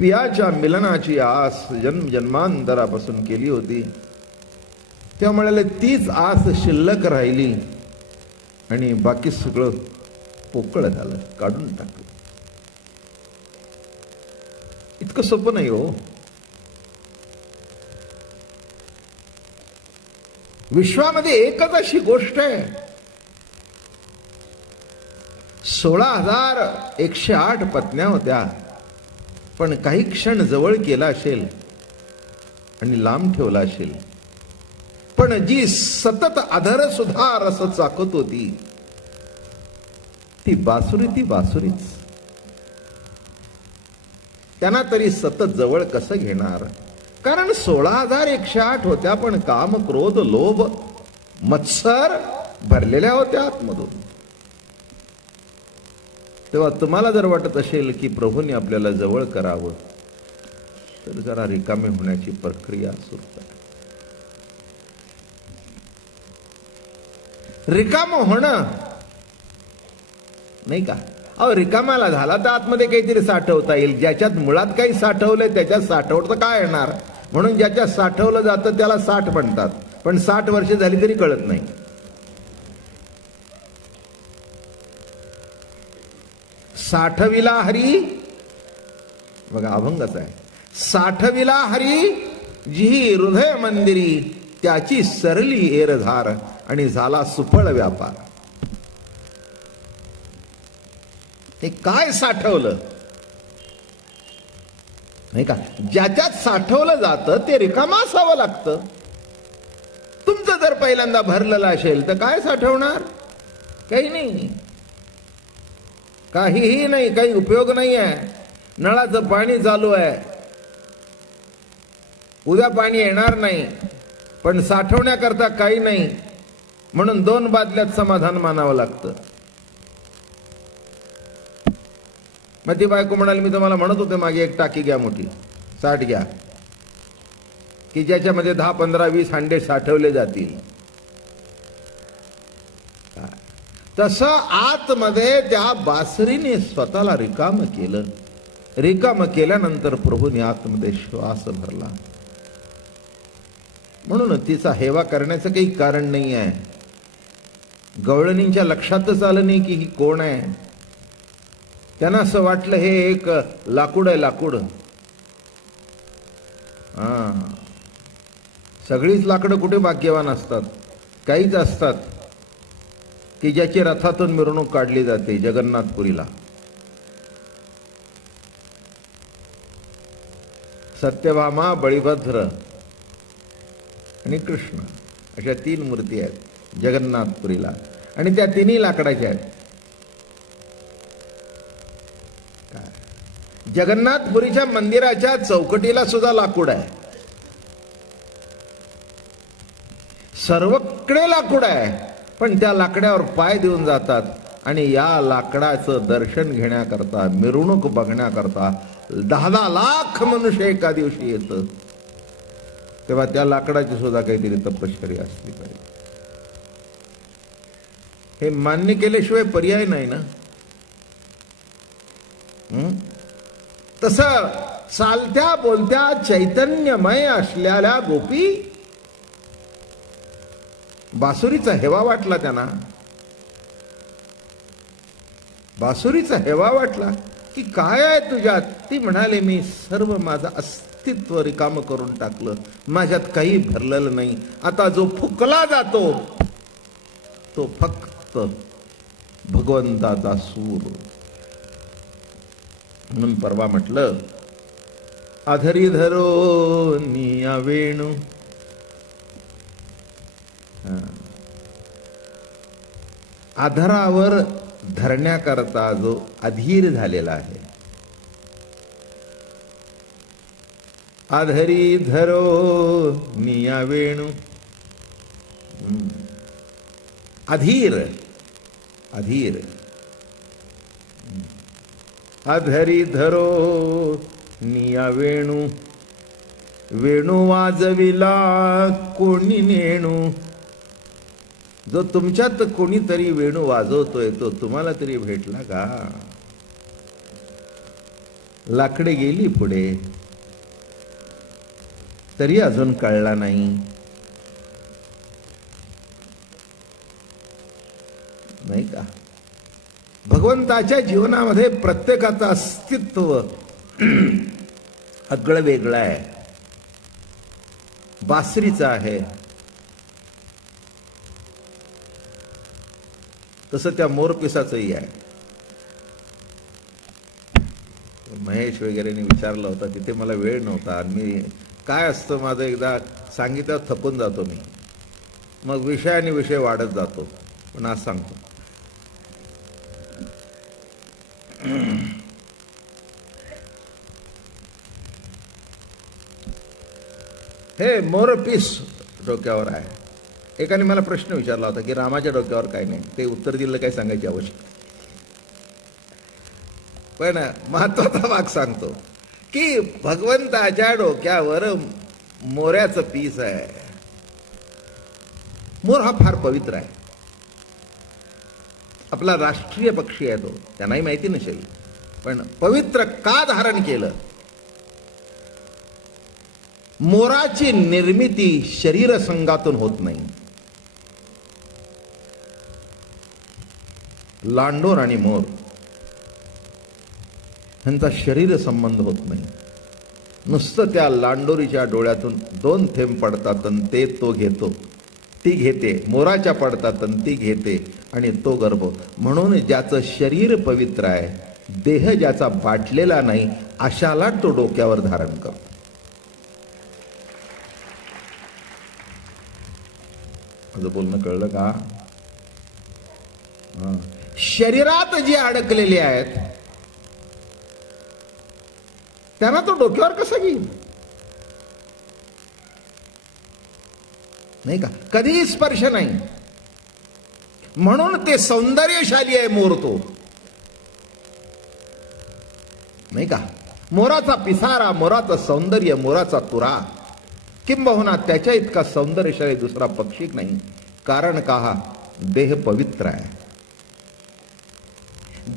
पियाच्या मिलनाची आस जन्मांतरापासून केली होती. तेव्हा म्हणाले तीच आस शिल्लक राहिली आणि बाकी सगळं पोकळ झालं, काढून टाकलं. इतकं सोपं नाही हो. विश्वामध्ये एकच अशी गोष्ट आहे, 16,108 पत्न्या होत्या, पण काही क्षण जवळ केला असेल आणि लांब ठेवला असेल, पण जी सतत अधर सुद्धा रस चाकत होती ती बासुरीच. त्यांना तरी सतत जवळ कसं घेणार? कारण 16,108 होत्या, पण काम, क्रोध, लोभ, मत्सर भरलेल्या होत्या आतमधून. तेव्हा तुम्हाला जर वाटत असेल की प्रभूंनी आपल्याला जवळ करावं, तर जरा रिकामे होण्याची प्रक्रिया सुरू करा. रिकाम होणं नाही का? अहो, रिकामाला झाला तर आतमध्ये काहीतरी साठवता येईल. ज्याच्यात मुळात काही साठवलंय त्याच्यात साठवतं काय येणार? म्हणून ज्याच्यात साठवलं जातं त्याला साठ म्हणतात, पण 60 वर्ष झाली तरी कळत नाही. साठविला हरी, बघा अभंगच आहे, साठविला हरी जी हृदय मंदिरी, त्याची सरली एरधार आणि झाला सुफळ व्यापार. हे काय साठवलं नाही का? ज्याच्यात साठवलं जातं ते रिकामा असावं लागतं. तुमचं जर पहिल्यांदा भरलेलं असेल तर काय साठवणार? काही नाही, काहीही नाही, काही उपयोग नाही आहे. नळाचं पाणी चालू आहे, उद्या पाणी येणार नाही, पण साठवण्याकरता काही नाही, म्हणून 2 बादल्यात समाधान मानावं लागतं. मग ती बायको म्हणाली, मी तुम्हाला म्हणत होते मागे एक टाकी घ्या, मोठी 60 घ्या, की ज्याच्यामध्ये 10, 15, 20 हांडे साठवले जातील. तसं आतमध्ये त्या बासरीने स्वतःला रिकाम केलं. रिकाम केल्यानंतर प्रभूने आतमध्ये श्वास भरला. म्हणून तिचा हेवा करण्याचं काही कारण नाही आहे. गवळणींच्या लक्षातच आलं नाही की ही कोण आहे. त्यांना असं वाटलं हे एक लाकूड आहे, लाकूड. सगळीच लाकडं कुठे भाग्यवान असतात? काहीच असतात की ज्याची रथातून मिरवणूक काढली जाते जगन्नाथपुरीला. सत्यभामा, बळीभद्र आणि कृष्ण अशा 3 मूर्ती आहेत जगन्नाथपुरीला, आणि त्या 3ही लाकडाच्या आहेत. जगन्नाथपुरीच्या मंदिराच्या चौकटीला सुद्धा लाकूड आहे, सर्वकडे लाकूड आहे, पण त्या लाकड्यावर पाय देऊन जातात आणि या लाकडाचं दर्शन घेण्याकरता, मिरवणूक बघण्याकरता 10-10 लाख मनुष्य एका दिवशी येतं. तेव्हा त्या लाकडाची सुद्धा काहीतरी तपश्चर्या असली पाहिजे. हे मान्य केल्याशिवाय पर्याय नाही ना. तसं चालत्या बोलत्या चैतन्यमय असलेल्या गोपी, बासुरीचा हेवा वाटला त्यांना. बासुरीचा हेवा वाटला की काय आहे तुझ्यात? ती म्हणाले, मी सर्व माझं अस्तित्व रिकाम करून टाकलं, माझ्यात काही भरलेलं नाही. आता जो फुकला जातो तो फक्त भगवंताचा सूर. म्हणून परवा म्हटलं, अधरी धरो निया वेणू. आधारावर धरण्याकरता जो अधीर झालेला आहे, अधरी धरो निया वेणू. अधीर, अधीर. अधरी धरो निया वेणू, वेणू वाजविला कोणी नेणू. जो तुमच्यात कोणीतरी वेणू वाजवतोय तो तुम्हाला तरी भेटला का? लाकडे गेली पुढे, तरी अजून कळला नाही. नाही का? भगवंताच्या जीवनामध्ये प्रत्येकाचं अस्तित्व आगळं वेगळं आहे. बासरीचं आहे, तसं त्या मोरपिसाचंही आहे. महेश वगैरेने विचारलं होतं, तिथे मला वेळ नव्हता आणि मी काय असतं माझं एकदा सांगितलं थकून जातो मी, मग विषयाने विषय वाढत जातो. पण आज सांगतो, हे मोरपीस डोक्यावर आहे. एकाने मला प्रश्न विचारला होता की रामाच्या डोक्यावर काय नाही, ते उत्तर दिलं काय सांगायची आवश्यक. पण महत्वाचा भाग सांगतो की भगवंताच्या डोक्यावर मोऱ्याचं पीस आहे. मोर हा फार पवित्र आहे. आपला राष्ट्रीय पक्षी आहे तो, त्यांनाही माहिती नसेल, पण पवित्र का धारण केलं? मोराची निर्मिती शरीर संघातून होत नाही. लांडोर आणि मोर यांचा शरीर संबंध होत नाही. नुसतं त्या लांडोरीच्या डोळ्यातून 2 थेंब पडतात आणि ते तो घेतो, ती घेते. मोराच्या पडतात आणि ती घेते आणि तो गर्भ. म्हणून ज्याचं शरीर पवित्र आहे, देह ज्याचा बाटलेला नाही, अशाला तो डोक्यावर धारण करतो. माझं बोलणं कळलं का? शरीरात जे अडकलेले आहेत त्यांना तो डोक्यावर कसा घेईल? नाही का? कधीही स्पर्श नाही. म्हणून ते सौंदर्यशाली आहे मोर तो. नाही का? मोराचा पिसारा, मोराचं सौंदर्य, मोराचा तुरा, किंबहुना त्याच्या इतका सौंदर्यशाली दुसरा पक्षी नाही. कारण का? देह पवित्र आहे.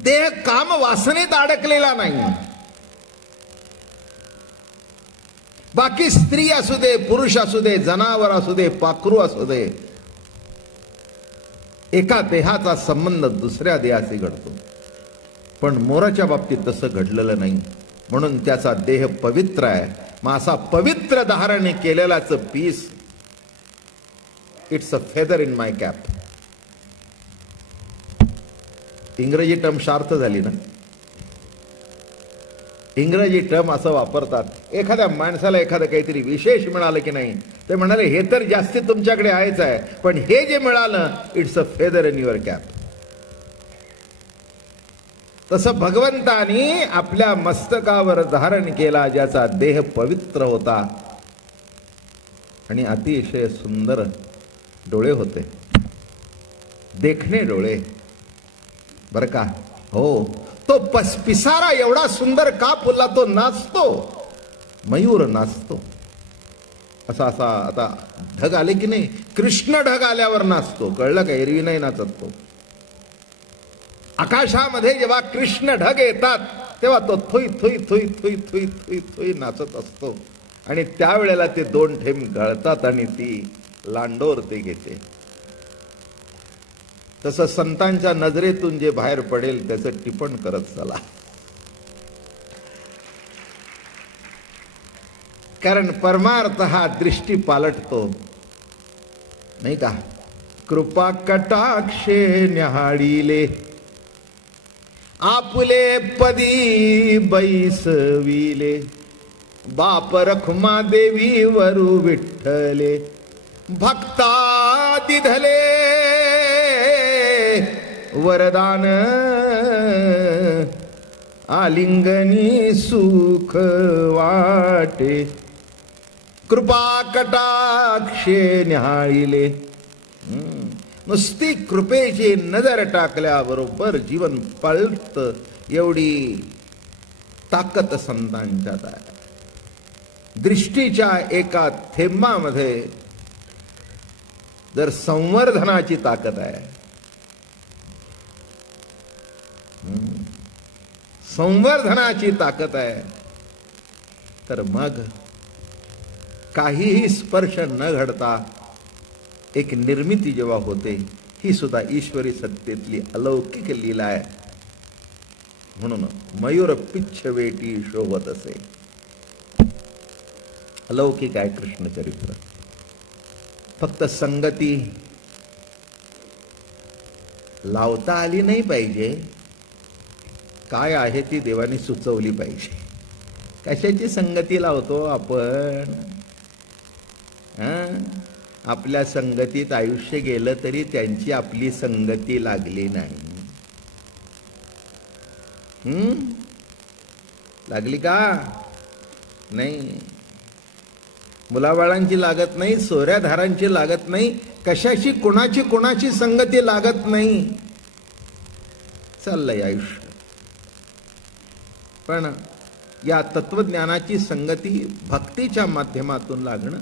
देह काम वासनेत अडकलेला नाही. बाकी स्त्री असू दे, पुरुष असू दे, जनावर असू दे, पाखरू असू दे, एका देहाचा संबंध दुसऱ्या देहाशी घडतो. पण मोराच्या बाबतीत तसं घडलेलं नाही. म्हणून त्याचा देह पवित्र आहे. मग असा पवित्र धारण केलेलाच piece, it's a feather in my cap. इंग्रजी टर्म शार्थ झाली ना. इंग्रजी टर्म असं वापरतात. एखाद्या माणसाला एखादं काहीतरी विशेष मिळालं की नाही, ते म्हणाले हे तर जास्ती तुमच्याकडे आहेच आहे, पण हे जे मिळालं, it's a feather in your cap. तसं भगवंतानी आपल्या मस्तकावर धारण केला ज्याचा देह पवित्र होता आणि अतिशय सुंदर डोळे होते, देखणे डोळे, बर का? हो, तो पिसारा एवढा सुंदर का फुलला? तो नाचतो, मयूर नाचतो. असा असा आता ढग आले की नाही, कृष्ण ढग आल्यावर नाचतो, कळलं का? एरवी नाही नाचत तो. आकाशामध्ये जेव्हा कृष्ण ढग येतात तेव्हा तो Thuy Thuy Thuy Thuy Thuy Thuy Thuy नाचत असतो. आणि त्यावेळेला ते 2 थेंब गळतात आणि ती लांडोर ते घेते. तसं संतांच्या नजरेतून जे बाहेर पडेल त्याचं टिपण करत चला. कारण परमार्थ हा दृष्टी पालटतो, नाही का? कृपा कटाक्षे न्याहाळीले आपुले पदी बैसविले, बाप रखुमा देवी वरु विठ्ठले, भक्ता दिधले वरदान, आलिंगनी सुख वाटे, कृपा कटाक्षे न्याहाळीले. नुसती कृपेची नजर टाकल्याबरोबर जीवन पळतं, एवढी ताकद संतांच्यात आहे. दृष्टीच्या एका थेंबामध्ये जर संवर्धनाची ताकद आहे, संवर्धनाची ताकद आहे, तर मग काहीही स्पर्श न घडता एक निर्मिती जेव्हा होते, ही सुद्धा ईश्वरी सत्तेतली अलौकिक लीला आहे. म्हणून मयूर पिच्छ वेटी शोभत असे. अलौकिक आहे कृष्ण चरित्र. फक्त संगती लावता आली नाही पाहिजे, काय आहे ती देवाने सुचवली पाहिजे. कशाची संगती लावतो आपण? आपल्या संगतीत आयुष्य गेलं तरी त्यांची आपली संगती लागली नाही. लागली का? नाही. मुलाबाळांची लागत नाही, सोऱ्याधारांची लागत नाही, कशाशी कोणाची संगती लागत नाही. चाललंय आयुष्य. पण या तत्वज्ञानाची संगती भक्तीच्या माध्यमातून लागणं,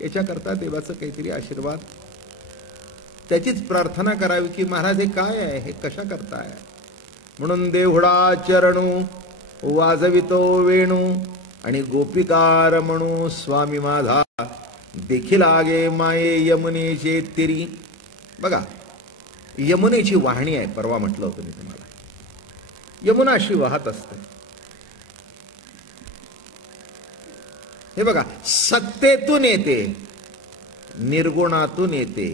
याच्याकरता देवाचं काहीतरी आशीर्वाद, त्याचीच प्रार्थना करावी की महाराज हे काय आहे, हे कशा करताय. म्हणून देवडा चरणू वाजवितो वेणू आणि गोपिकार म्हणू स्वामी माझा देखील आगे माये यमुनेचे तिरी. बघा, यमुनेची वाहणी आहे. परवा म्हटलं होतं मी तुम्हाला, यमुना अशी वाहत असते. हे बघा, सत्तेतून येते, निर्गुणातून येते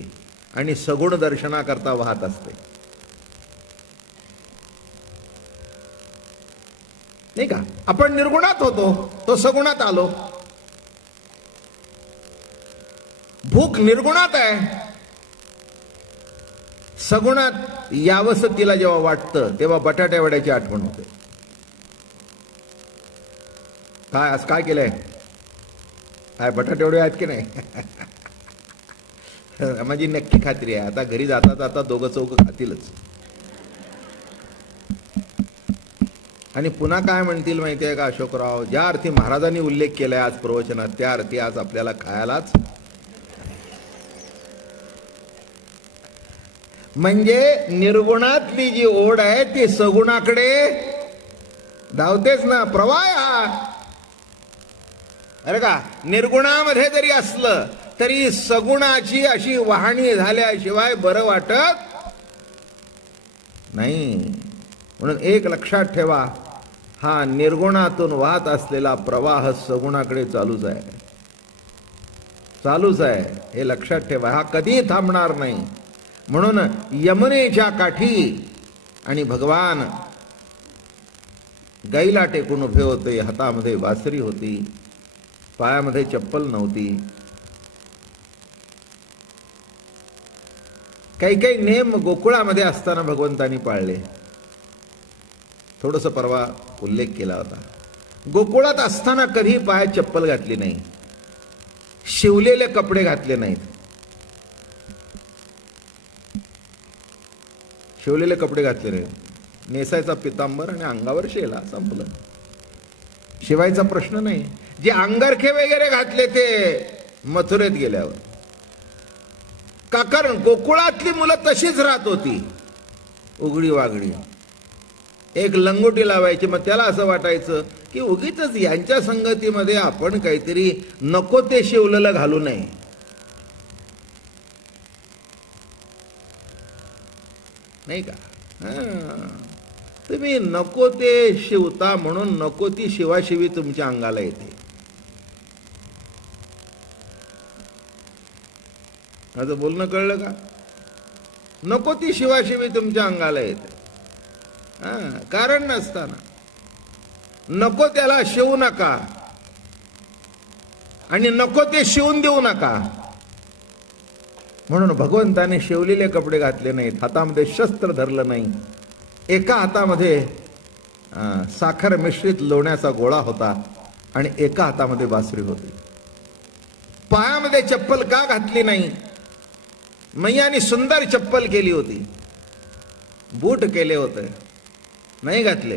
आणि सगुण दर्शनाकरता वाहत असते. नाही का? आपण निर्गुणात होतो, तो सगुणात आलो. भूक निर्गुणात आहे, सगुणात यावंसं तिला जेव्हा वाटतं तेव्हा बटाट्या वड्याची आठवण होते. काय आज काय केलंय? काय बटाटे वडे आहेत की नाही? माझी नक्की खात्री आहे, आता घरी जाता जाता दोघं चौघ खातीलच. आणि पुन्हा काय म्हणतील माहिती आहे का अशोकराव, ज्या अर्थी महाराजांनी उल्लेख केलाय आज प्रवचनात, त्या अर्थी आज आपल्याला खायलाच. म्हणजे निर्गुणातली जी ओढ आहे ती सगुणाकडे धावतेच ना, प्रवाह हा. अरे का, निर्गुणामध्ये जरी असलं तरी सगुणाची अशी वाहणी झाल्याशिवाय बरं वाटत नाही. म्हणून एक लक्षात ठेवा, हा निर्गुणातून वाहत असलेला प्रवाह सगुणाकडे चालूच आहे, चालूच आहे. हे लक्षात ठेवा, हा कधी थांबणार नाही. म्हणून यमुनेच्या काठी आणि भगवान गाईला टेकून उभे होते. हातामध्ये बासरी होती, पायामध्ये चप्पल नव्हती. काही काही नेम गोकुळामध्ये असताना भगवंतांनी पाळले. थोडंसं परवा उल्लेख केला होता. गोकुळात असताना कधी पायात चप्पल घातली नाही, शिवलेले कपडे घातले नाहीत. शिवलेले कपडे घातले नाहीत, नेसायचा पितांबर आणि अंगावर शेला, संपलं. शिवायचा प्रश्न नाही. जे अंगरखे वगैरे घातले ते मथुरेत गेल्यावर. का? कारण गोकुळातली मुलं तशीच राहत होती, उघडी वागडी. एक लंगोटी लावायची, मग त्याला असं वाटायचं की उगीच यांच्या संगतीमध्ये आपण काहीतरी नको ते शिवलेलं घालू नये. नाही का? तुम्ही नको ते शिवता म्हणून नको ती शिवाशिवी तुमच्या अंगाला येते. माझं बोलणं कळलं का? नको ती शिवाशिवी तुमच्या अंगाला येते, कारण नसताना. नको त्याला शिवू नका आणि नको ते शिवून देऊ नका. म्हणून भगवंताने शिवलेले कपडे घातले नाहीत, हातामध्ये शस्त्र धरलं नाही. एका हातामध्ये साखर मिश्रित लोण्याचा गोळा होता आणि एका हातामध्ये बासरी होती. पायामध्ये चप्पल का घातली नाही? मैयाने सुंदर चप्पल केली होती, बूट केले होते, नाही घातले.